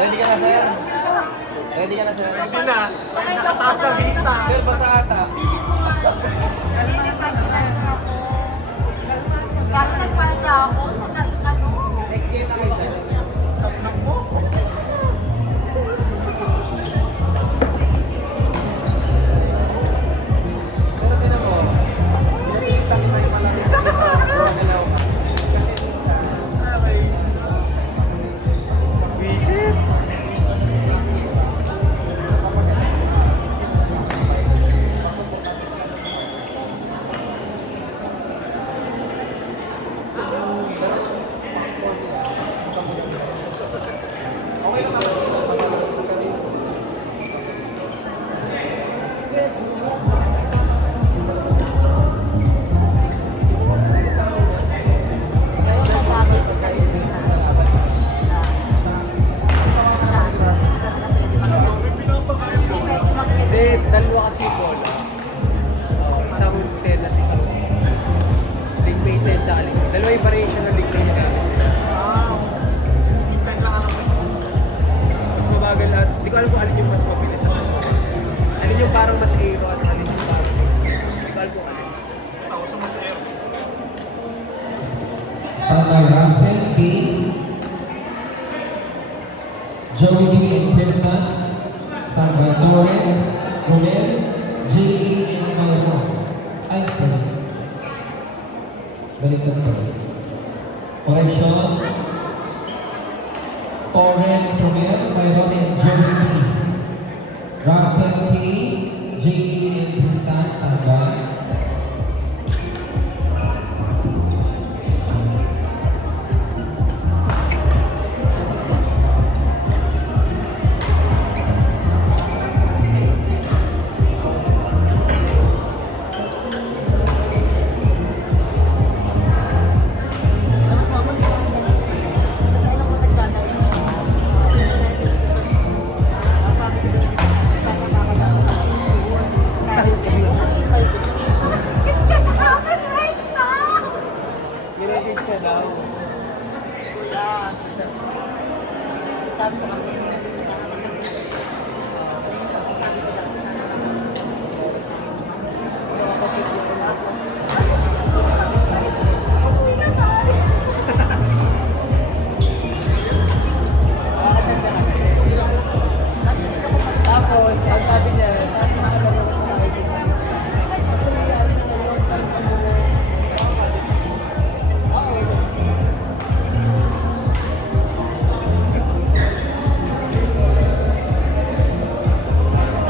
Ready ka na, sir? Ready ka na, sir? Ready na. Ay, nakataas sa hita. Sir, basta ata. Bakit nagpalda ako? Next game na kayo, sir. Saknak mo. Pero tinan mo, pinapilitan mo yung malaki. Galaw ka. Visit. Okay lang naman. Sa'yo sa bagay ko sa'yo. May pinapakain mo. Hindi, dalawa kasi yung bola. Isang 10 at isang 60. League mate 10 tsaka league mate. Dalawa yung variation ng league mate. Wow. Hintay lang ka naman. Mas mabagal at hindi ko alam kung alin yung mas mabilis at mas mabagal. Alin yung parang mas aero at alin yung parang mas speed. Hindi ko alam kung alin. Ako sa masaya. Santa Russell P. Joey D. Pearson, Sandra Torres, Romel, J.E. and Mayro. Ay, sorry. Baliktad pa. Correction. Torres, Romel, Mayro, and Joey D. Russell P. J.E. and Pearson, Sandra. Tapos mamuli ako. Kasi alam mo nagdadaan mo. Message ko siya. Sabi ko din, sana nakakadaan ako soon. Kahit hindi tapos, it's just happened right now! Nilagay ka daw. Kuya, sabi ko kasi, sabi ko lang, uwi na tayo! Tapos, ang sabi niya, sabi niya dalawa sa akin. Kasi nangyari siya sa long time na mo.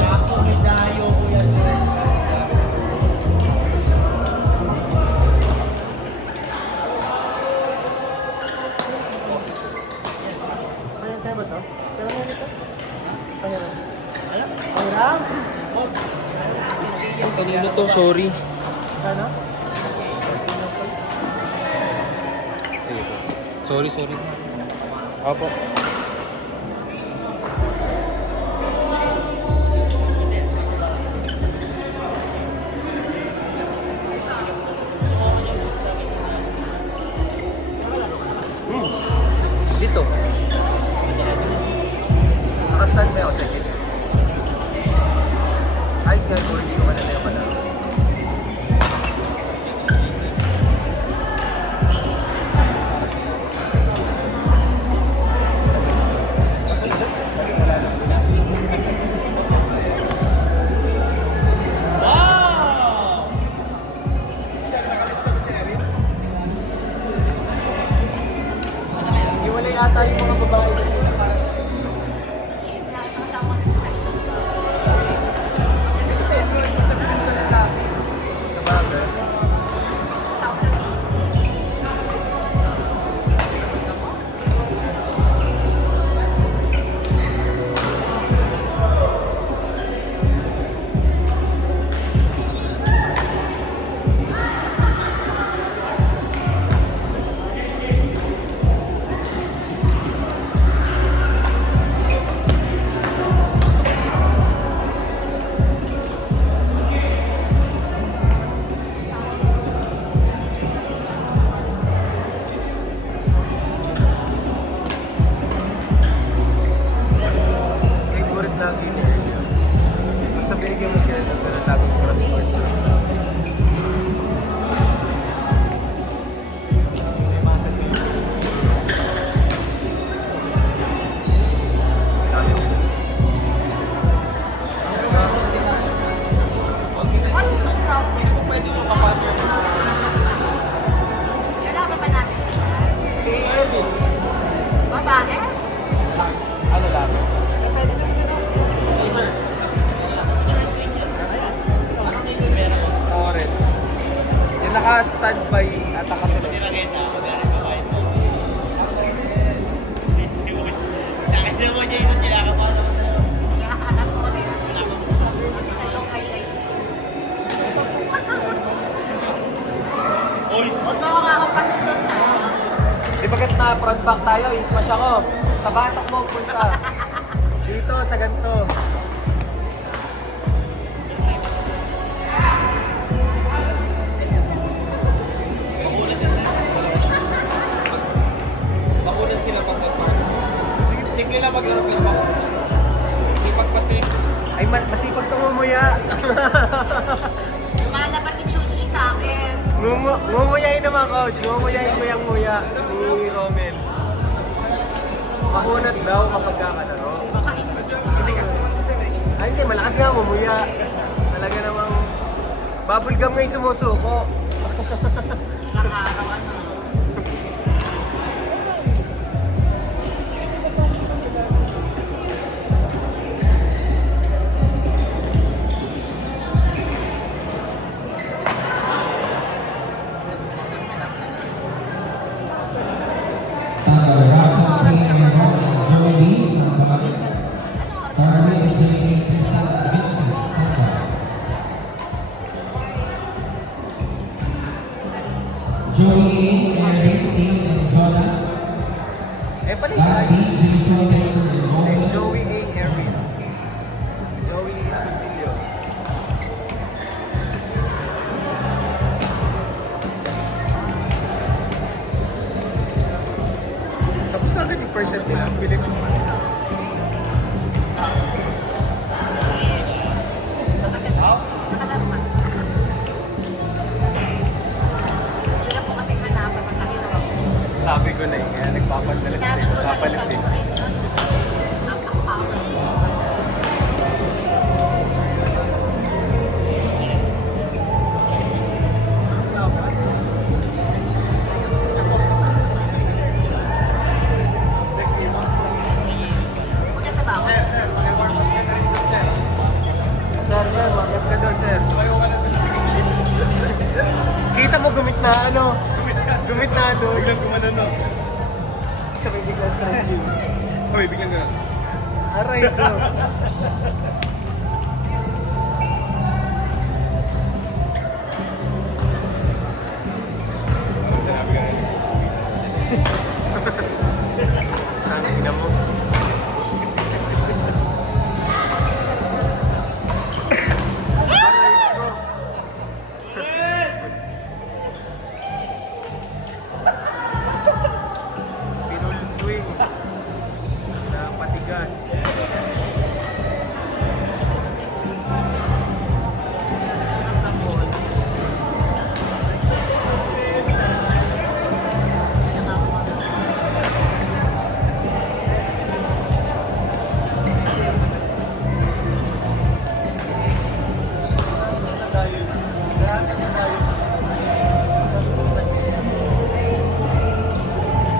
Ako, may dayo ko yan. Ano sa'yo ba to? Pero ano ito? Pahiram. Pahiram? Kanino to? Sorry. Ano? Sige po. Sorry, sorry. Opo. Dito. Nakastand ba ako second? Ayos nga po, hindi ko manala yung manalo. Iwalay ata yung mga babae kasi. Sa bagay. mo niya yung kinakabahan ako sa'yo. Nakakahanap ko rin. Kasi sa iyong highlights. Oy! Huwag mo nga akong pasindot na. Di ba kat na front back tayo, in-smash ako. Sa batok mo, punta. Dito, sa ganito. Bakulan sila pagpapag. Simple lang maglaro pero bakulan. Sipag pati. Ay, masipag ka mumuya. Lumalabas si Julie sa akin. Ngumuyain naman, coach. Ngumuyain ko yung muya ni Romel. Makunat daw kapag kakalaro. Baka inis yung Ay, hindi. Malakas nga mumuya. Talaga namang bubblegum nga yung sumusuko. nakarawan. Standby, Russell King and Ronan Joey. Standby. Target J.A. Vincent. Standby. Joey A. Eric A. and Jonas. Eh, pala siya. Daddy, Jason, and Roman. Joey A. Erwin. Joey Agoncillo. Tapos na agad yung percent nila. Bilis. Nakalaman. Sila po kasi hanapan ng kahirapan ko. Sabi ko na yun. Kaya nagpapadala Sinabi sila. ko na Papalit sa din. ang power. Isa po. Next game mo. Maganda ba ako? Sir, mag-up ka doon, sir. Kita mo gumit na ano? Gumit na doon. Biglang gumano no. Sabi biglang stretching. Hoy, biglang gano'n. Aray ko. Ano sinabi ka na? Ang ina mo. Aray ko. Pinul swing. Napatigas.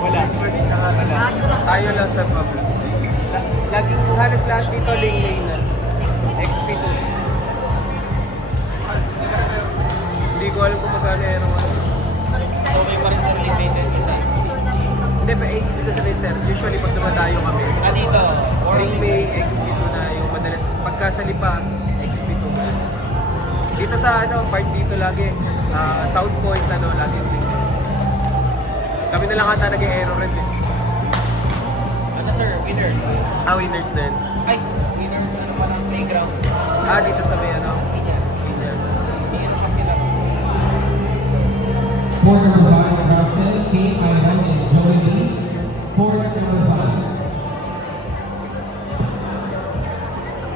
Wala. Wala. Tayo lang sa Pablo. Laging halos lahat dito lane lane na. XP2. Hindi ko alam kung magkano yung ano. Okay pa rin sa limited sa size. Hindi pa, dito sa lane sir. Usually pag dumadayo kami, Ah, dito. lane may XP2 na yung madalas. Pagka sa lipa, XP2 na. Dito sa ano, part dito lagi. South Point, ano, lagi yung lane. Kami na lang ata nag-error rin eh. Ano sir, winners. Winners din. Ay, winners ano pa lang playground. Dito sa may ano. Yes. Yes. Hindi ano pa sila. Port number 5, Russell King, Ivan, and Joey B. Port number 5.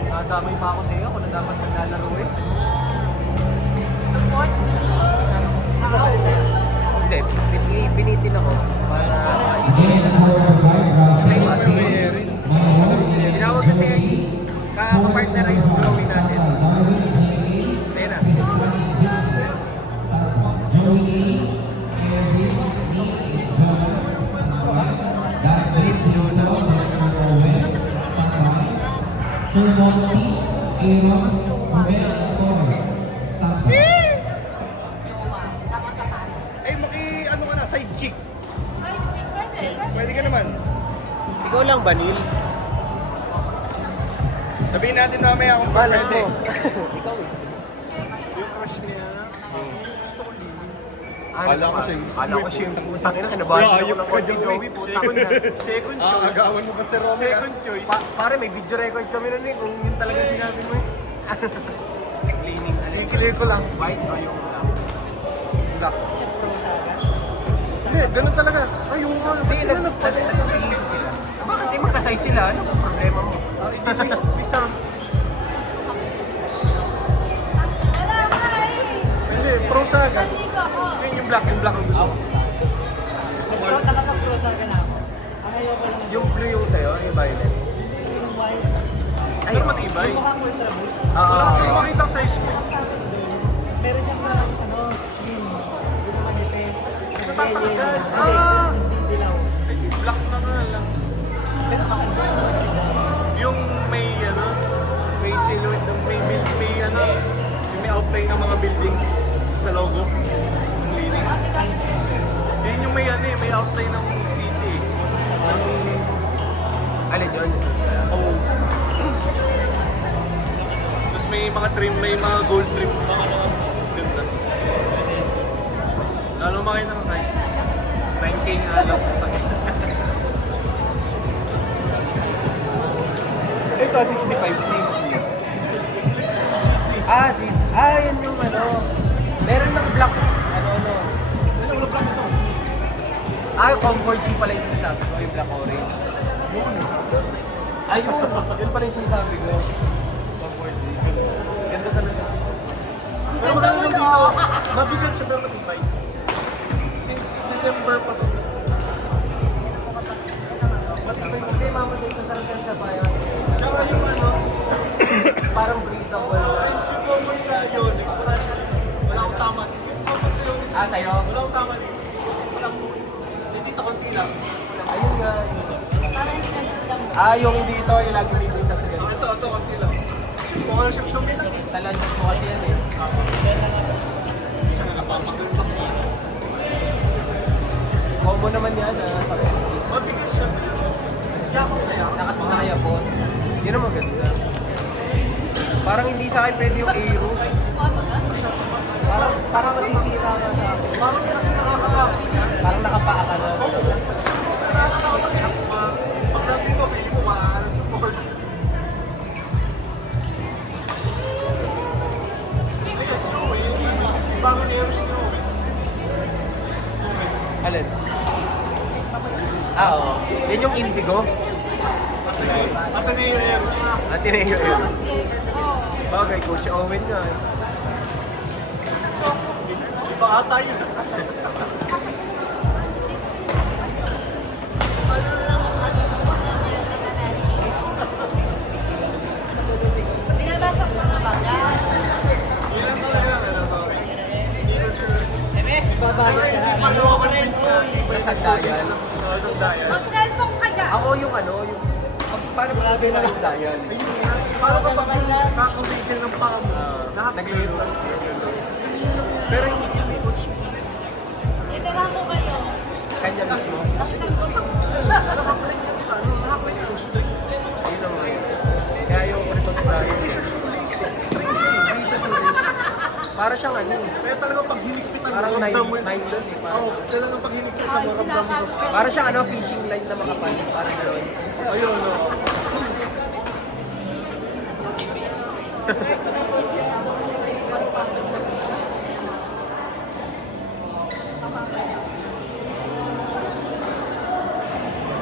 Nadamay pa ako sa iyo kung na dapat maglalaro eh. Support. Hindi, binitin ako para Again, port number 5, Russell Kasi King. Myron, tinawag kasi ka-partner ay si Joey natin. Darwin, J.A. Ayun na. Joey A. Eric B. and Jonas. Daddy, Jason, and Roman. Sir Monty, Aaron, Romel, and Torres. Standby. Jowa. Tapos sa patas. Eh, ano ka na, side chick. Pwede ka naman. Ikaw lang ba, Neil? Sabihin natin mamaya kung Balas pwede. mo. Ikaw eh. Yung crush niya, gusto ko din. Kala ko siya yung putang ina, kinabahan ako ng konti, Joey. Putang na. Second choice. Agawan mo pa si Romy. Second choice. Pare, may video record kami nun eh. Kung yun talaga sinabi mo eh. Cleaning. Kikilir ko lang. White o yung black? Hindi, ganun talaga. Ay, yung mga, ba't sila nagpala? Nag-iisa sila. Bakit di magkasay sila? Ano ang problema mo? Hindi, may isa. Hindi, pro saga. Yun yung black ang gusto ko. Pero nakapag-closer ka na ako. Ang ayoko lang. Yung blue yung sa'yo, yung violet. Hindi yung white. Ay, matibay. Yung mukhang ultra boost. Wala kasi makitang size mo. Meron siyang parang screen. Hindi naman defense. Natatanggal. Hindi dilaw. Ay, black na nga lang. Pero makanda. Yung may may silhouette, may outline ng mga building sa logo. Ang lining. Yun yung may may outline ng city. Alin yun? Oo. Tapos may mga trim, may mga gold trim, mga ganda. Lalo makain ng price. 9K nga lang. Ito, 65C. Yan yung ano. Meron ng black. Ano. Ano, wala black ito. Comfort C pala yung sinasabi ko, yung black orange. Ayun, yun pala yung sinasabi ko. Comfort C. Ganda talaga. Pero maganda lang dito, mabigat siya pero matibay. Since December pa to. Matibay mo. Hindi, mamatay ko sa bias. Tsaka yung Parang breathable. orange yung common sa Yonex, wala akong tama dito. Yung common sa Yonex, Sa'yo? wala akong tama dito. Wala akong, dito konti lang. Ayun nga. Yung dito, yung lagi may dito sa ganito. Ito, konti lang. Kung ano siya dumi lang. Sa lunch mo kasi yan eh. Siya na napapaganda ko. Combo naman yan sa Mabigat siya. Yakap na yakap. Nakasinaya boss. Hindi na maganda. Parang hindi sa akin pwede yung Aeros. Parang masisira ka sa akin. Parang kasi nakakabak. Parang nakapaa ka na. Kasi sa mga nakakatawa na pag natin ko, pili mo wala ng support. Hindi kasi no, parang Eros no. Alin? Oo. Yan yung Indigo. Ateneo Eros. Ateneo yun. Bagay, Coach Owen nga eh. Iba ata yun. Binabasa ko mga bangga. Ilan talaga ang topics? Babayad ka. Paano ako minsan? Sa Sandayan. Sandayan. Mag-cellphone ka dyan. Ako yung paano ba kasi na yung Dayan? Ayun nga. Paano kapag yung kakabigil ng paa mo? Nagliro. Pero yung Itira ko kayo. kanya mismo. Kasi kapag nakaplay yung string. Ayun naman. Kaya ayaw ko rin Kasi mag-try. hindi siya shoelace. String siya. Hindi siya sulis. Para siyang ano. Kaya talaga pag hinigpitan mo, Parang ramdam mo. nylon eh. Oo, talagang pag hinigpitan mo, ramdam mo. Para siyang fishing line na makapal. Parang gano'n. Ayun, no.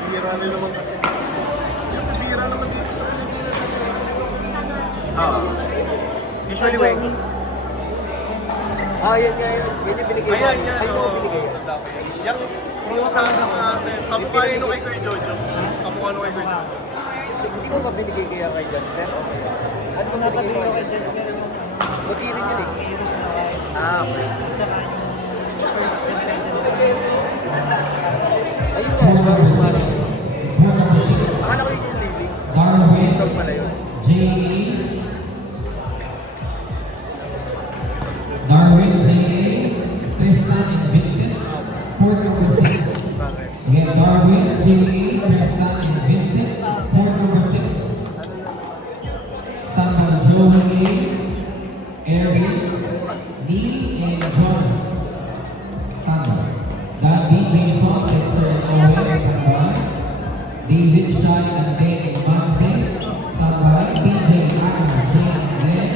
Bira na naman kasi. Bira naman dito sa Pilipinas. Usually weng. Yan nga yun. Yan yung binigay Ayan, yan. Ay, oo. yung binigay. Yung pro sa natin. Kamukha nyo kay Kuya Jojo. Kamukha nyo kay Kuya Jojo. Hindi ko ba binigay kaya kay Jasper? Okay. Ano ba binigay Napabili ko ko kay kay Jess, meron yung Buti rin yun eh. Eros na white. Okay. At saka yung first generation. Ayun nga. Board number 6. Board number 6. Akala ko yun yung lily. Darwin Ikaw pala yun. J.A. Darwin J.A. Tristan and Vincent. Board number 6. Okay. Again, Darwin J.A. Tristan and Vincent. Board number 6. Joy and Dave Manzi. Standby. PJ Anna Jane Ren.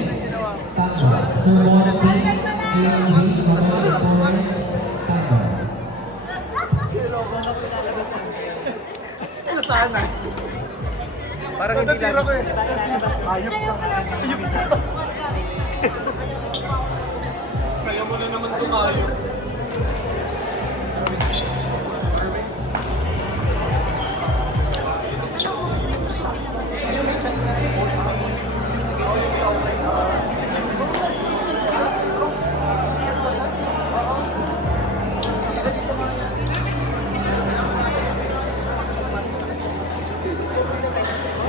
Standby. Sir Monty. AMG. Manolo Torres. Standby. Ano sana? Parang hindi Natatira ko lang. eh. Ayop ka. Ayop ka. Saya mo na naman itong ayop.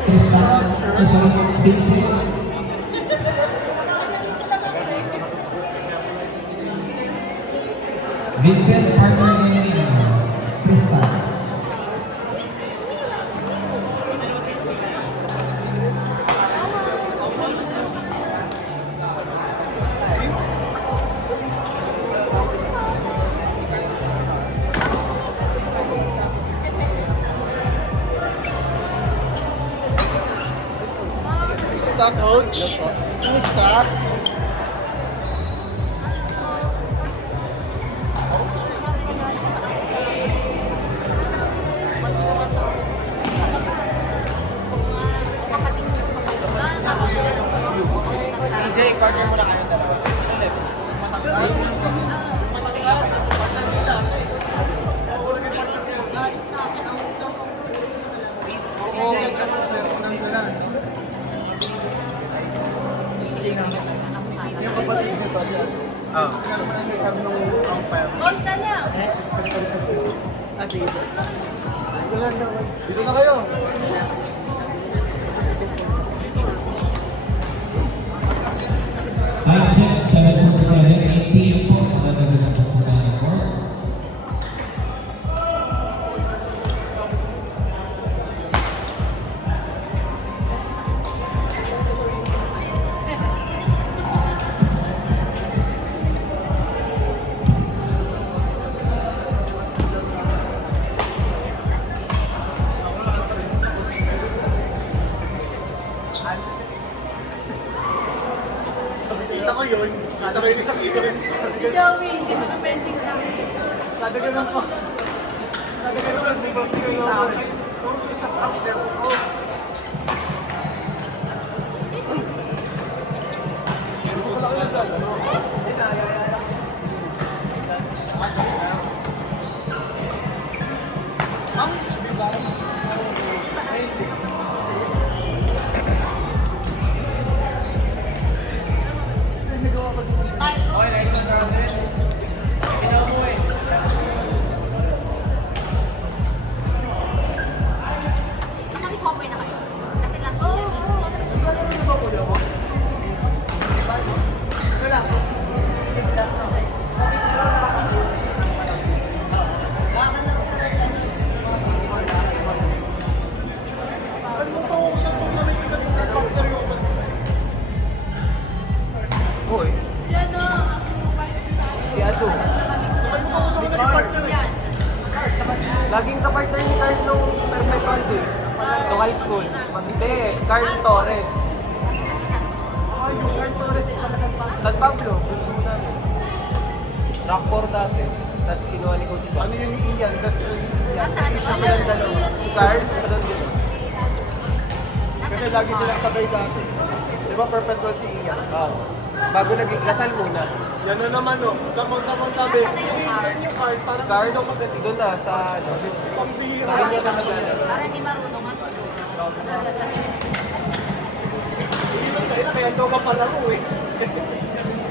Tristan. Vincent. Vincent partner ni Tristan. Kumusta, coach? Kumusta? DJ, partner mo na kayo dalawa. Oo, sir, nandun na. Yung kapatid nito siya. Oh. Sabi nung umpire. Oh, siya na. Dito na kayo. Time check, 7:47, 8 p.m. po. Nadagdag ang pagpunta ng court. Kita ko yun. Kada kayo isang ito rin. Si Joey, hindi mo na pending sa akin. Kada ganun po. Kada ganun po. May box kayo sa akin. Puro isang after ko. Hindi ko pala kayo naglalaro. Ang HB ba? Naka-recover na kayo. Kasi last year. Ano mo ko sa tournament ko na partner ko? Hoy, Si ano, si Ado. Nakalimutan ko sa mga partner eh. yan. Laging kapartner ni Carl nung Perfect Holidays. Nung high school. Hindi, Carl Torres. Ah, yung Carl Torres ay taga San Pablo. San Pablo, gusto mo namin. Rockport dati. Tapos kinuha ni Coach Bob. Ano yun ni Ian? Best friend ni Ian. Nasaan Siya naman pa yung yun? dalawa. Si Carl, doon din. Kasi lagi silang sabay dati. Di ba perpetual si Ian? Oo. Bago naging kasal muna. Yan na naman no. Tamang sabi. Si Vincent yung card. Parang Carl, hindi daw magaling. doon na sa ano. Pambihira. Sa kanya talaga. Para hindi marunong man siguro. Iwan kayo na kaya daw kapalaro eh.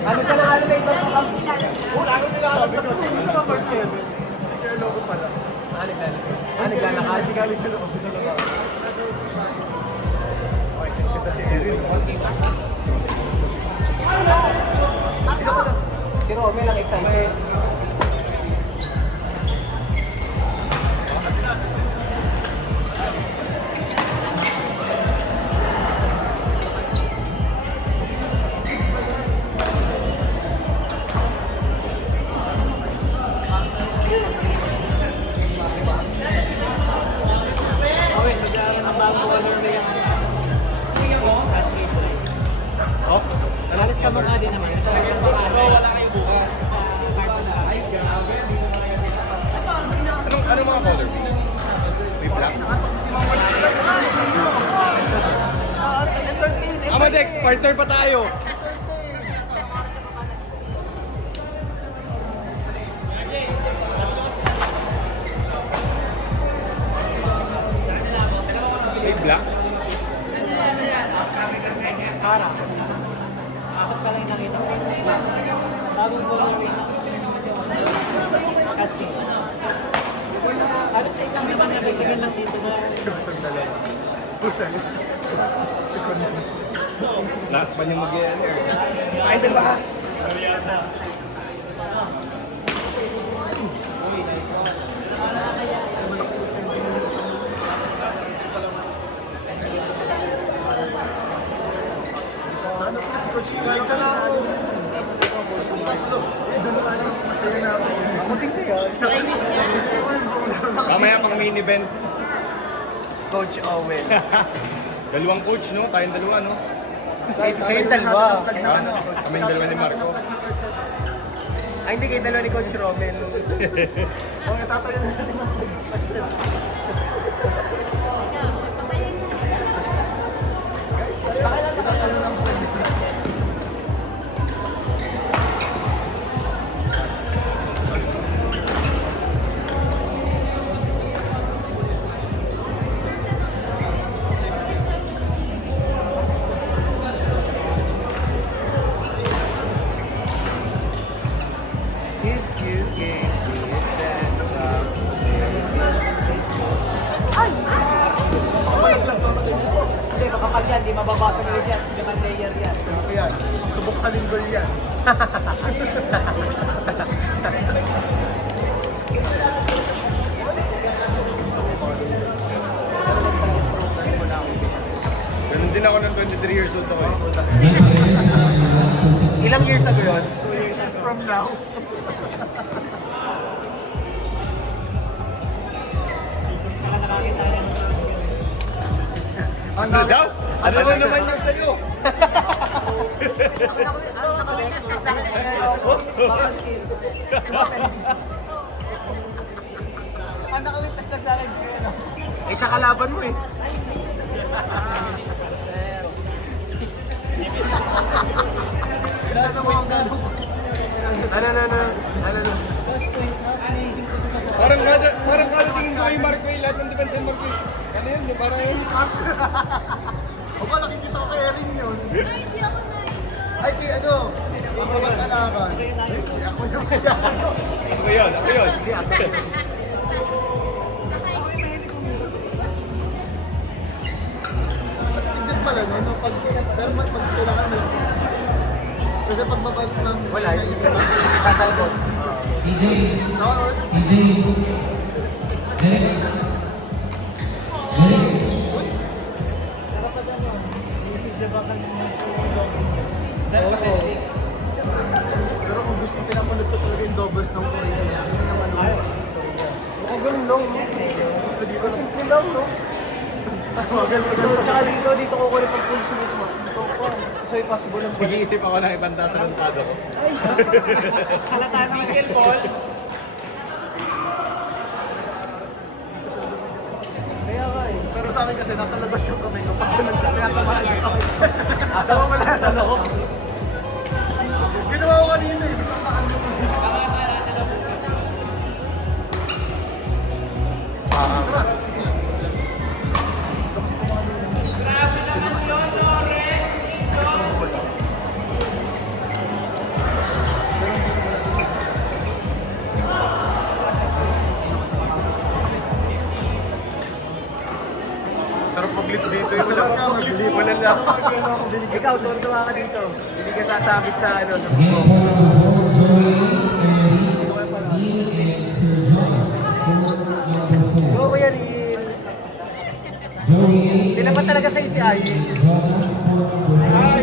Ano ka na alam na ibang baka? Wala ko nila alam ko. Sino na part 7? Si Carlo ko pala. Naglalakad. Hindi galing sila ko. Oh, excited na si Erin. Sino ka na? Si Romel lang excited. bagong colorway yung cascade. Oh? Alis ka mukha din naman. Ito yung baka. So, wala kayo bukas. Sa part na. Anong mga colors? May black? Amadex, partner pa tayo. May black? Para. Apat pa lang yung nakita ko. Bagong colorway na. Cascade. Halos sa isang naman nabigyan lang dito sa... Last man yung mag-ian eh. Ay, diba? Ano po si Coach Kahit sa laro. Susong tatlo. Doon na ano, masaya na ako. Mabuting kayo. Mamaya pang main event. Coach Owen. Dalawang coach, no? Tayong dalawa, no? Kayong dalawa. Kaming dalawa ni Marco. Ay, hindi kayo dalawa ni Coach Romel. Okay, tatayo na natin ako. Guys, tatayo na ako. If you gave me a chance, Hindi, makakal yan. Di mababasa na rin yan. Limang layer yan. Ano yan? Subok sa linggol yan. Ganun din ako ng 23 years old ako eh. Ilang years ago yun? 6 years from now. Saka nakakita yan. Ano daw? Ano ba naman yung sa'yo? Ang nakawitness sa akin sa kaya ako. Ang nakawitness na sa akin si Kuya, no? Eh, siya kalaban mo eh. Nasa mo ang gano'n. Ano. Parang kada tingin ko kay Marco eh, lahat ng defense ng Marco eh. Ano yun? Parang yun. Cut. O ba nakikita ko kay Erin yun? Ay, kay ano? Ang kamag-anakan. Ay, si ako yun. Si ako yun. Ako yun, ako yun. Mas tignan pala, no? Pero pag kailangan mo lang kasi pag mabalik ng... Wala, yung isa. Katagal. DJ, No, DJ, Derek, Derek, Dapat ano, isip the backhands mo pero kung gusto yung pinapanood ko talaga yung doubles ng Korea, yun ang ano. Mukhang ganun lang. Dito, Simple lang, no? magal. Tsaka dito ko kulit pag pulso mismo. Ito ko. So, possible lang. Mag-iisip ako ng ibang tatarantado ko. Ay, halata na Michael Paul. Kaya nga eh. Pero sa akin kasi nasa labas yung kamay ko. Pag ganun ka, kaya tamaan dito. Dawa mo na sa loob. Ginawa ko kanina eh. Tara. Sarap mag-lift dito yung Masarap nga mag-lift. Walang lasa. Kaya ako binigyan. Ikaw, tuwan-tuwa ka dito. Hindi ka sasabit sa ano, sa again bubong. for number 4, Joey, Ito kaya pala. Neil, and Sir John. Score Go number ko yan, Il. 4. Joey, Hindi naman talaga sa'yo si Ayi. Jonas, score number 4.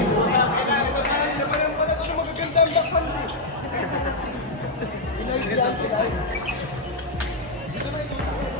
Ilay dyan, ilay.